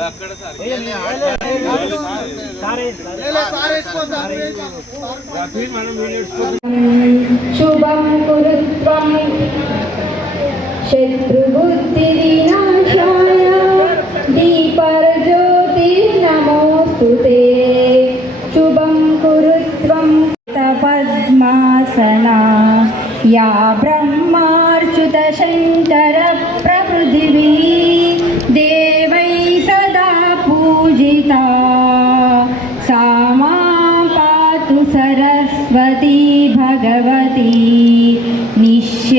అక్కడ శుభం కురుత్వం. శత్రుబుద్ధిరీనా या ब्रह्मार्च्युतशङ्करप्रभृतिवी देवै सदा पूजिता। सा मां पातु सरस्वती भगवती निःशेषजाड्यापः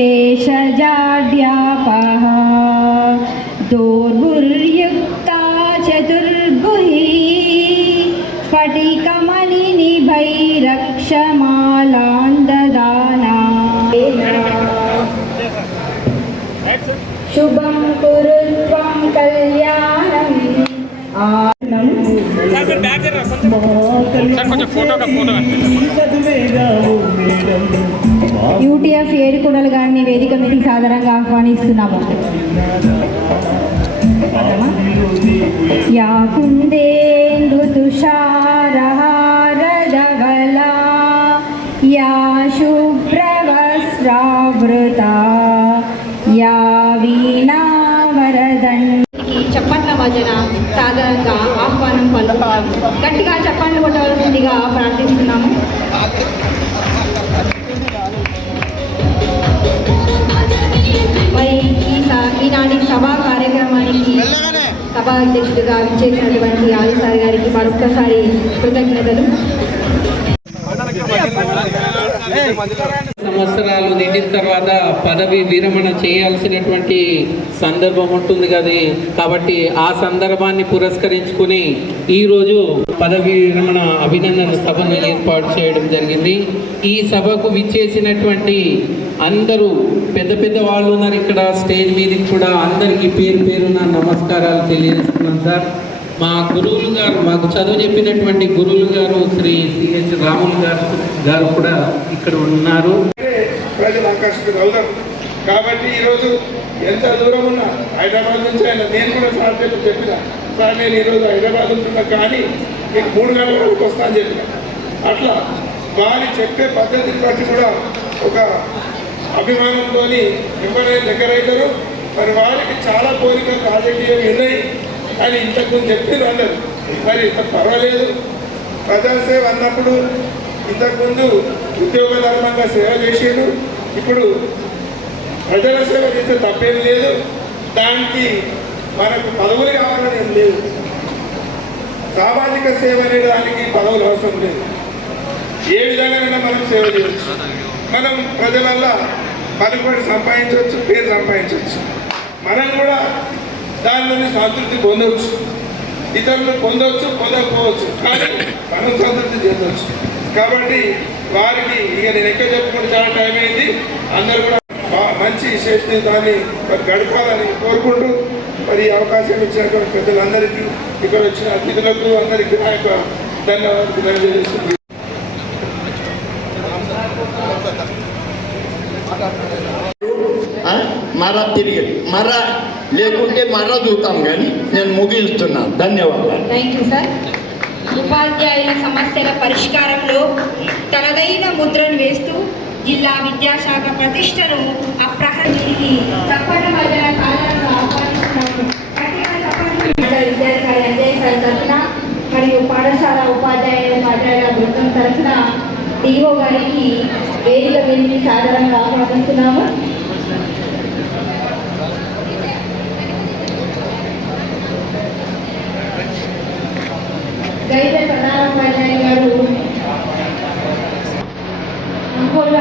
दोर्भुर्युक्ता चतुर्भुही स्फटिकमणिनिभैरक्षमालान्ददाना शुभं कुरु त्वं कल्याणम् యూటీఎఫ్ ఏడుకొండలు గారిని వేదిక మీదకి సాధారణంగా ఆహ్వానిస్తున్నాము యా కుందేందు తుషారహారధవలా యా శుభ్రవస్త్రావృత భజన సాధారణంగా ఆహ్వానం పలుకుతాము గట్టిగా చప్పట్లు కొట్టవలసిందిగా ప్రార్థిస్తున్నాము. మరి ఈ స- ఈనాటి సభా కార్యక్రమానికి సభా అధ్యక్షుడిగా విచ్చేసినటువంటి ఆదిసారి గారికి మరొక్కసారి కృతజ్ఞతలు. సంవత్సరాలు నిండిన తర్వాత పదవి విరమణ చేయాల్సినటువంటి సందర్భం ఉంటుంది కదా. కాబట్టి ఆ సందర్భాన్ని పురస్కరించుకుని ఈరోజు పదవి విరమణ అభినందన సభను ఏర్పాటు చేయడం జరిగింది. ఈ సభకు విచ్చేసినటువంటి అందరూ పెద్ద పెద్ద వాళ్ళు ఉన్నారు ఇక్కడ స్టేజ్ మీదకి కూడా అందరికీ పేరు పేరున నమస్కారాలు తెలియజేస్తున్నాను సార్. మా గురువులు గారు మాకు చదువు చెప్పినటువంటి గురువులు గారు శ్రీ సిహెచ్ రాములు గారు గారు కూడా ఇక్కడ ఉన్నారు. ప్రజలు ఆకర్షితులు కాబట్టి ఈరోజు ఎంత దూరం ఉన్నా హైదరాబాద్ నుంచి ఆయన నేను కూడా సార్ చెప్పి చెప్పిన సార్ నేను ఈరోజు హైదరాబాద్ ఉంటున్నా కానీ మీకు మూడు గంటల వరకు వస్తాను అని చెప్పిన. అట్లా వారి చెప్పే పద్ధతిని బట్టి కూడా ఒక అభిమానంతో ఎవరైనా దగ్గర మరి వారికి చాలా కోరిక రాజకీయం ఉన్నాయి అని ఇంతకుముందు చెప్పారు అందరు. మరి ఇంత పర్వాలేదు. ప్రజాసేవ అన్నప్పుడు ఇంతకుముందు ఉద్యోగ ధర్మంగా సేవ చేసేడు ఇప్పుడు ప్రజల సేవ చేస్తే తప్పేం లేదు. దానికి మనకు పదవులు కావాలని ఏం లేదు. సామాజిక సేవ అనే దానికి పదవులు అవసరం లేదు. ఏ విధంగానైనా మనం సేవ చేయవచ్చు. మనం ప్రజలల్లా పలుకుబడి సంపాదించవచ్చు పేరు సంపాదించవచ్చు. మనం కూడా దానిలోని సంతృప్తి పొందవచ్చు. ఇతరులు పొందవచ్చు పొందకపోవచ్చు. కానీ మనం సంతృప్తి చెందవచ్చు. కాబట్టి వారికి ఇక నేను ఎక్కడ చెప్పుకుంటే చాలా టైం అయింది. అందరూ కూడా మంచి మరి గడపాలని కోరుకుంటూ మరి ఈ అవకాశం ఇచ్చినటువంటి పెద్దలందరికీ ఇక్కడ వచ్చిన అతిథులకు అందరికీ నా యొక్క ధన్యవాదాలు తెలియజేస్తుంది? మర తిరిగి మర లేకుంటే మర చూద్దాం కానీ నేను ముగిస్తున్నాను. ధన్యవాదాలు. థ్యాంక్ యూ సార్ ఉపాధ్యాయుల సమస్యల పరిష్కారంలో తనదైన ముద్రను వేస్తూ జిల్లా విద్యాశాఖ ప్రతిష్టను అప్రహరించి తప్పని భజన సాధారణంగా ఆహ్వానిస్తున్నాము గట్టిగా చప్పట్లు తరఫున మరియు పాఠశాల ఉపాధ్యాయుల ఉపాధ్యాయుల బృందం తరఫున డిఓ గారికి వేదిక వెళ్ళి సాధారణంగా ఆహ్వానిస్తున్నాము. గైడ ప్రధాన గారు అంకోల్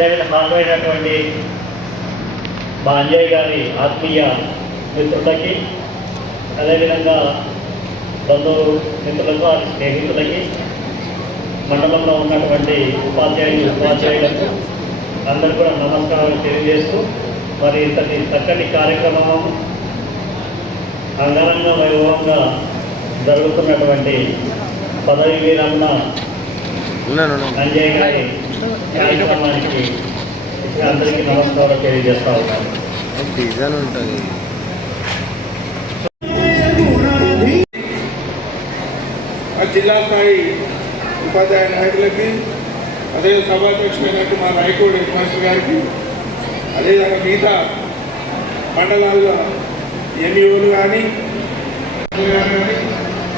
గారు భాగమైనటువంటి మా అంజయ్ గారి ఆత్మీయ మిత్రులకి అదేవిధంగా బంధువు మిత్రులకు వారి స్నేహితులకి మండలంలో ఉన్నటువంటి ఉపాధ్యాయులు ఉపాధ్యాయులకు అందరూ కూడా నమస్కారాలు తెలియజేస్తూ మరి ఇంతటి చక్కటి కార్యక్రమం అంగరంగ వైభవంగా జరుగుతున్నటువంటి పదవి వీరన్న అంజయ్ గారి కార్యక్రమానికి ఇక్కడ అందరికీ నమస్కారం తెలియజేస్తా ఉన్నాను ఆ జిల్లా స్థాయి ఉపాధ్యాయ నాయకులకి అదే సభాధ్యక్షులైనట్టు మా నాయకుడు హెడ్ మాస్టర్ గారికి అదేవిధంగా మిగతా మండలాల్లో ఎంఈఓలు కానీ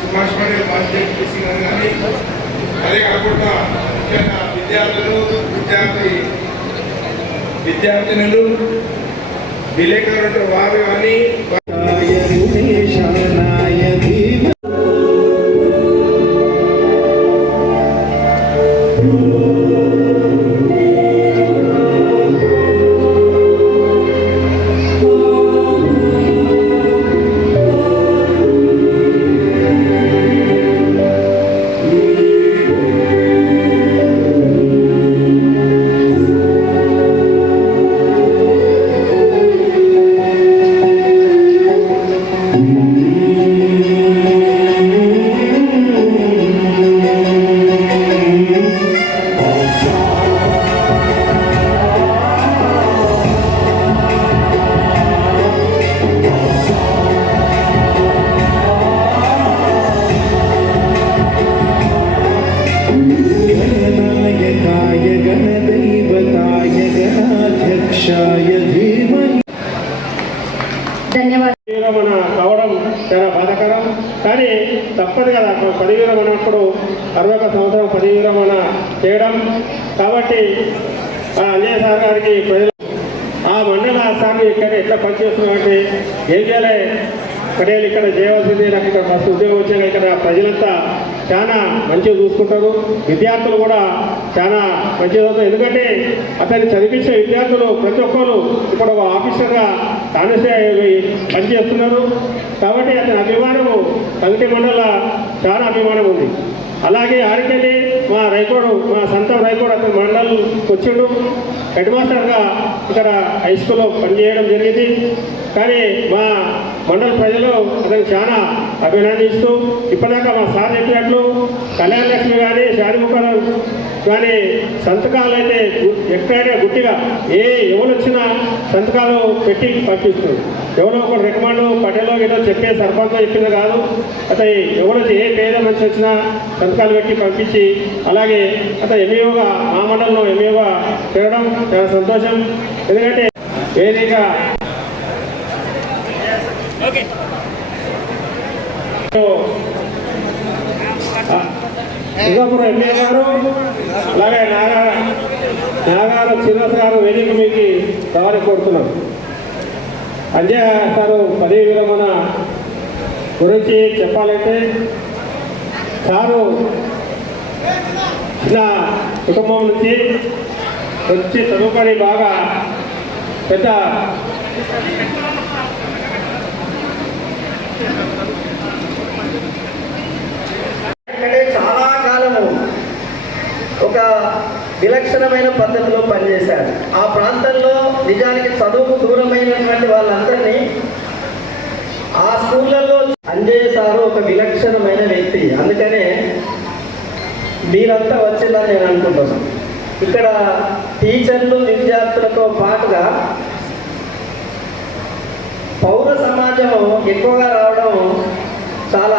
సుభాష్ పటేల్ మాస్టర్ గారు కానీ అదే కాకుండా ముఖ్యంగా విద్యార్థులు విద్యార్థి విద్యార్థినులు విలేకరులు వారు అని కావడం చాలా బాధకరం. కానీ తప్పదు కదా పది విరమణప్పుడు అరవై ఒక సంవత్సరం పది విరమణ చేయడం. కాబట్టి ఆ అన్య సార్ గారికి ప్రజలు ఆ మండల సార్లు ఇక్కడ ఎట్లా పనిచేస్తున్నామంటే ఏం చేయాలి? కడేలు ఇక్కడ చేయవలసింది నాకు ఇక్కడ ఫస్ట్ ఉద్యోగం వచ్చాక ఇక్కడ ప్రజలంతా చాలా మంచిగా చూసుకుంటారు. విద్యార్థులు కూడా చాలా మంచిగా చదువుతారు. ఎందుకంటే అతన్ని చదివించే విద్యార్థులు ప్రతి ఒక్కరు ఇప్పుడు ఒక ఆఫీసర్గా కానిస్టేబుల్ పనిచేస్తున్నారు కాబట్టి అతని అభిమానము కమిటీ మండల చాలా అభిమానం ఉంది. అలాగే ఆడికెళ్ళి మా రైకోడు మా సంతం రైకోడు అతని మండల్ వచ్చిండు. హెడ్ మాస్టర్గా ఇక్కడ హై స్కూల్లో పనిచేయడం జరిగింది. కానీ మా మండల ప్రజలు అతను చాలా అభినందిస్తూ ఇప్పటిదాకా మా సార్ చెప్పినట్లు కళ్యాణ లక్ష్మి కానీ షాదిముఖం కానీ సంతకాలు అయితే ఎక్కడైనా గుట్టిగా ఏ ఎవరు వచ్చినా సంతకాలు పెట్టి పంపిస్తుంది. ఎవరో ఒక రికమాండ్ పటేలో ఏదో చెప్పే సర్పంచ్ చెప్పింది కాదు. అతని ఎవరు వచ్చి ఏ పేద మనిషి వచ్చినా సంతకాలు పెట్టి పంపించి అలాగే అతను ఎంఈఓగా మా మండలంలో ఎంఈఓగా తిరగడం చాలా సంతోషం. ఎందుకంటే వేదిక నిజాపురం ఎమ్మెల్యే గారు అలాగే నాగా నాగార శ్రీనివాస్ గారు వేదిక మీకు రావాలని కోరుతున్నాం. అంజయ్ సారు పదవి విరమణ గురించి చెప్పాలంటే సారు చిన్న కుటుంబం నుంచి వచ్చి చదువుకొని బాగా పెద్ద ఇక్కడే చాలా కాలము ఒక విలక్షణమైన పద్ధతిలో పనిచేశారు. ఆ ప్రాంతంలో నిజానికి చదువుకు దూరమైనటువంటి వాళ్ళందరినీ ఆ స్కూళ్ళల్లో అంజయ్య సారు ఒక విలక్షణమైన వ్యక్తి. అందుకనే మీరంతా వచ్చిందని నేను అనుకుంటున్నాను ఇక్కడ టీచర్లు విద్యార్థులతో పాటుగా పౌర సమాజం ఎక్కువగా రావడం